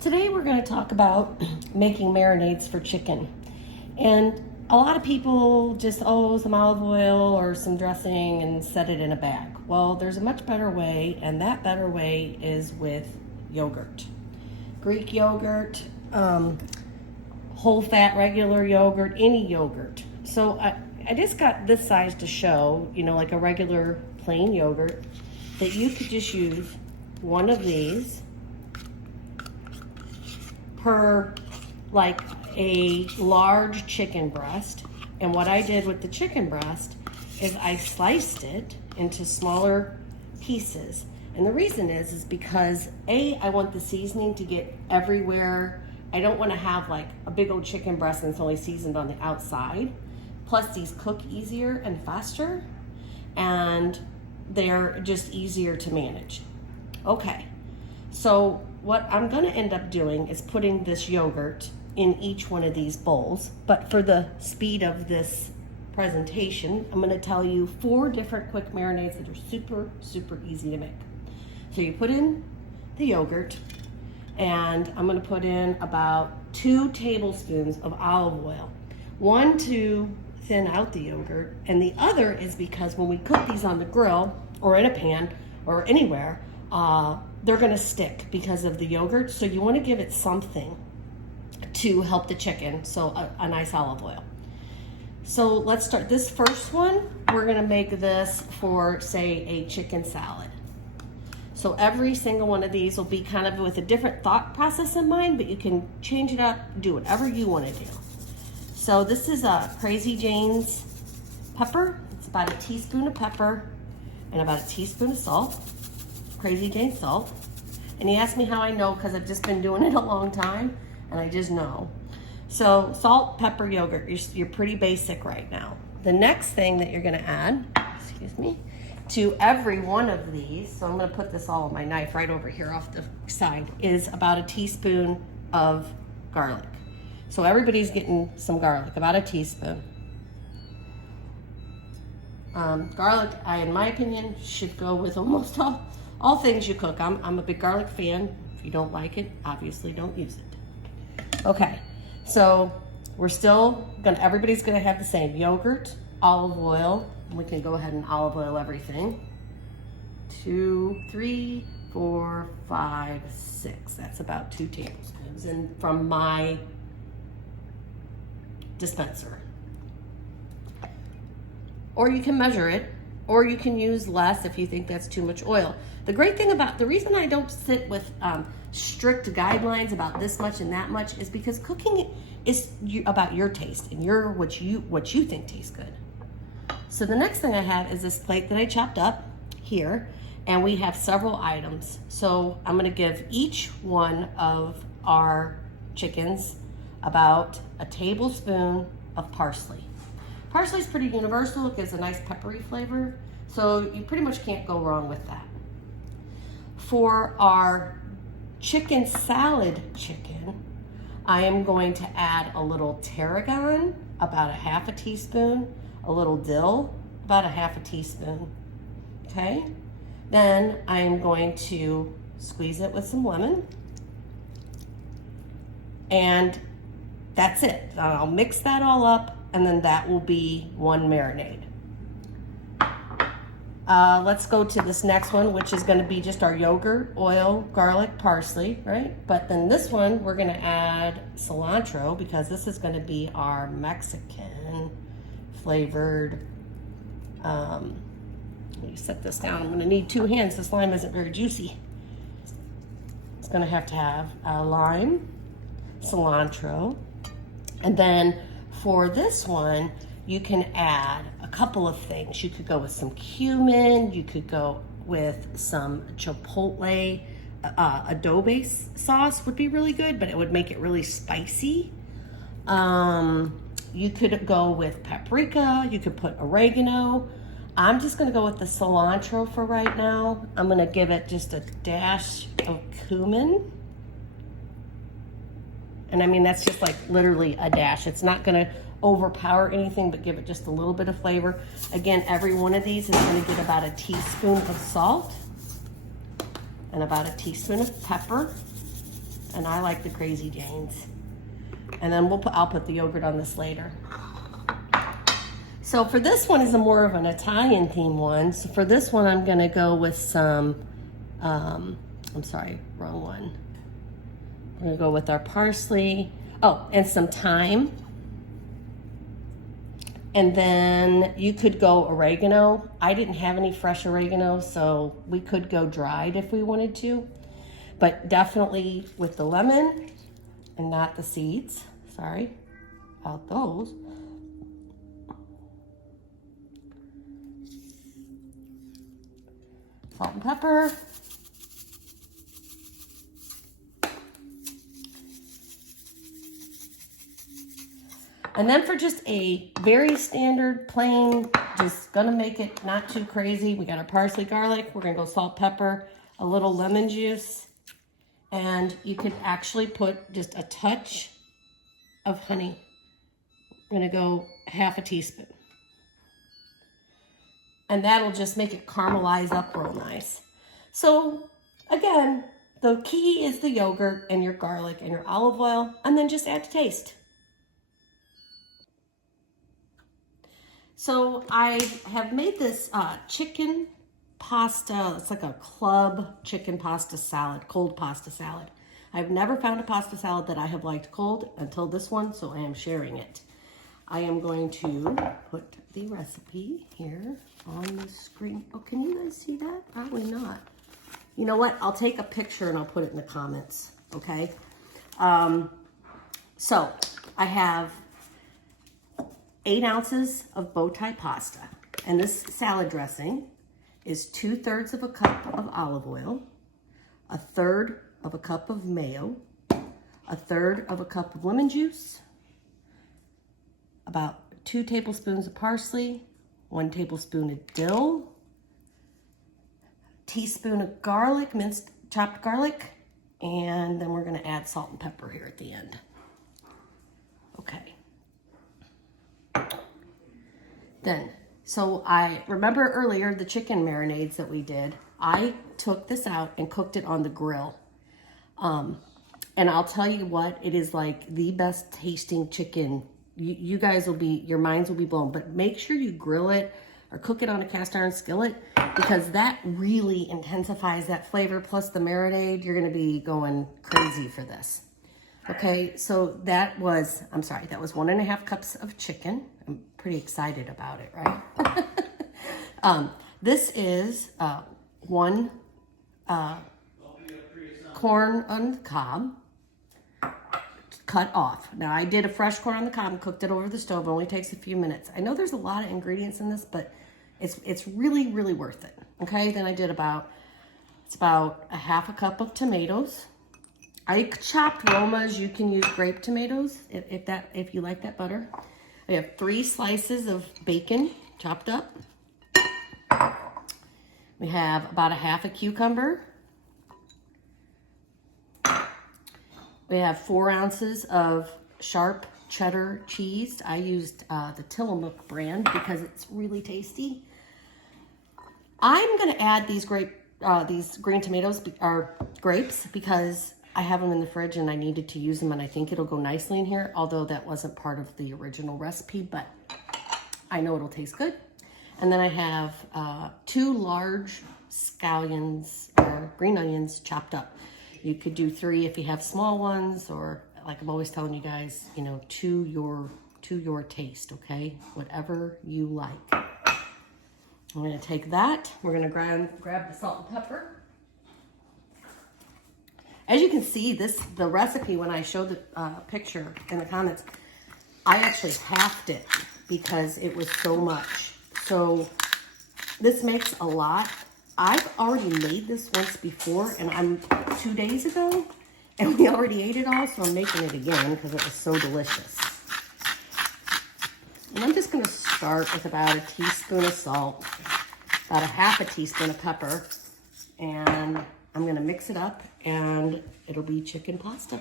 Today we're going to talk about making marinades for chicken. And a lot of people just, some olive oil or some dressing and set it in a bag. Well, there's a much better way, and that better way is with yogurt. Greek yogurt, whole fat regular yogurt, any yogurt. So I just got this size to show, like a regular plain yogurt, that you could just use one of these per like a large chicken breast. And what I did with the chicken breast is I sliced it into smaller pieces. And the reason is because I want the seasoning to get everywhere. I don't want to have like a big old chicken breast and it's only seasoned on the outside. Plus these cook easier and faster, and they're just easier to manage. Okay, so what I'm going to end up doing is putting this yogurt in each one of these bowls. But for the speed of this presentation, I'm going to tell you 4 different quick marinades that are super, super easy to make. So you put in the yogurt, and I'm going to put in about 2 tablespoons of olive oil. One to thin out the yogurt, and the other is because when we cook these on the grill or in a pan or anywhere, they're going to stick because of the yogurt. So you want to give it something to help the chicken, so a nice olive oil. So let's start. This first one, we're going to make this for, say, a chicken salad. So every single one of these will be kind of with a different thought process in mind, but you can change it up, do whatever you want to do. So this is a Crazy Jane's pepper. It's about a teaspoon of pepper and about a teaspoon of salt. Crazy Jane salt. And he asked me how I know, because I've just been doing it a long time and I just know. So salt, pepper, yogurt, you're pretty basic right now. The next thing that you're gonna add, to every one of these, so I'm gonna put this all on my knife right over here off the side, is about a teaspoon of garlic. So everybody's getting some garlic, about a teaspoon. Garlic, in my opinion, should go with almost all things you cook. I'm a big garlic fan. If you don't like it, obviously don't use it. Okay, so everybody's gonna have the same yogurt, olive oil. We can go ahead and olive oil everything. 2, 3, 4, 5, 6. That's about 2 tablespoons, and from my dispenser. Or you can measure it, or you can use less if you think that's too much oil. The great thing about, the reason I don't sit with strict guidelines about this much and that much is because cooking is about your taste and what you think tastes good. So the next thing I have is this plate that I chopped up here, and we have several items. So I'm gonna give each one of our chickens about a tablespoon of parsley. Parsley is pretty universal. It gives a nice peppery flavor, so you pretty much can't go wrong with that. For our chicken salad chicken, I am going to add a little tarragon, about a half a teaspoon, a little dill, about a half a teaspoon, okay? Then I'm going to squeeze it with some lemon, and that's it. I'll mix that all up, and then that will be one marinade. Let's go to this next one, which is gonna be just our yogurt, oil, garlic, parsley, right? But then this one, we're gonna add cilantro, because this is gonna be our Mexican flavored, let me set this down. I'm gonna need 2 hands. This lime isn't very juicy. It's gonna have to have lime, cilantro, and then for this one, you can add a couple of things. You could go with some cumin, you could go with some chipotle, adobe sauce would be really good, but it would make it really spicy. You could go with paprika, you could put oregano. I'm just gonna go with the cilantro for right now. I'm gonna give it just a dash of cumin. And I mean, that's just like literally a dash. It's not gonna overpower anything, but give it just a little bit of flavor. Again, every one of these is gonna get about a teaspoon of salt and about a teaspoon of pepper. and I like the Crazy Janes. And then I'll put the yogurt on this later. So for this one is more of an Italian theme one. So for this one, I'm gonna go with some, I'm sorry, wrong one. We're gonna go with our parsley. Oh, and some thyme. And then you could go oregano. I didn't have any fresh oregano, so we could go dried if we wanted to. But definitely with the lemon and not the seeds. Sorry about those. Salt and pepper. And then for just a very standard, plain, just gonna make it not too crazy, we got our parsley, garlic, we're gonna go salt, pepper, a little lemon juice, and you could actually put just a touch of honey. I'm gonna go half a teaspoon. And that'll just make it caramelize up real nice. So again, the key is the yogurt and your garlic and your olive oil, and then just add to taste. So I have made this chicken pasta. It's like a club chicken pasta salad, cold pasta salad. I've never found a pasta salad that I have liked cold until this one, so I am sharing it. I am going to put the recipe here on the screen. Oh, can you guys see that? Probably not. You know what? I'll take a picture and I'll put it in the comments, okay? So I have 8 ounces of bow tie pasta. And this salad dressing is 2/3 of a cup of olive oil, 1/3 of a cup of mayo, 1/3 of a cup of lemon juice, about 2 tablespoons of parsley, 1 tablespoon of dill, teaspoon of garlic, minced chopped garlic, and then we're gonna add salt and pepper here at the end. Okay. Then, so I remember earlier the chicken marinades that we did. I took this out and cooked it on the grill. And I'll tell you what, it is like the best tasting chicken. You guys will be, your minds will be blown, but make sure you grill it or cook it on a cast iron skillet because that really intensifies that flavor. Plus the marinade, you're gonna be going crazy for this. Okay, so that was, I'm sorry, that was 1.5 cups of chicken. I'm pretty excited about it, right? This is 1 corn on the cob cut off. Now I did a fresh corn on the cob and cooked it over the stove. It only takes a few minutes. I know there's a lot of ingredients in this, but it's really, really worth it. Okay, then I did about 1/2 cup of tomatoes. I chopped Romas. You can use grape tomatoes if you like that butter. I have 3 slices of bacon chopped up. We have about 1/2 cucumber. We have 4 ounces of sharp cheddar cheese. I used the Tillamook brand because it's really tasty. I'm gonna add these green tomatoes or grapes because I have them in the fridge and I needed to use them and I think it'll go nicely in here, although that wasn't part of the original recipe, but I know it'll taste good. And then I have 2 large scallions or green onions chopped up. You could do 3 if you have small ones, or like I'm always telling you guys, you know, to your taste, okay? Whatever you like. I'm gonna take that. We're gonna grab the salt and pepper. As you can see, the recipe, when I showed the picture in the comments, I actually halved it because it was so much. So this makes a lot. I've already made this once before, and I'm 2 days ago, and we already ate it all, so I'm making it again because it was so delicious. And I'm just gonna start with about a teaspoon of salt, about 1/2 teaspoon of pepper, and I'm gonna mix it up and it'll be chicken pasta.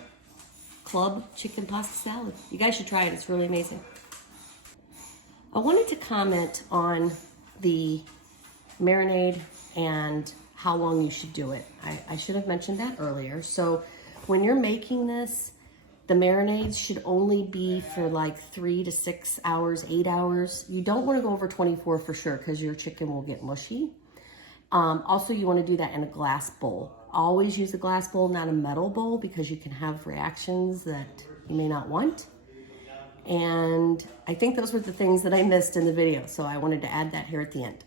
Club chicken pasta salad. You guys should try it, it's really amazing. I wanted to comment on the marinade and how long you should do it. I should have mentioned that earlier. So when you're making this, the marinades should only be for like 3 to 6 hours, 8 hours. You don't want to go over 24 for sure because your chicken will get mushy. Also, you want to do that in a glass bowl. Always use a glass bowl, not a metal bowl, because you can have reactions that you may not want. And I think those were the things that I missed in the video, so I wanted to add that here at the end.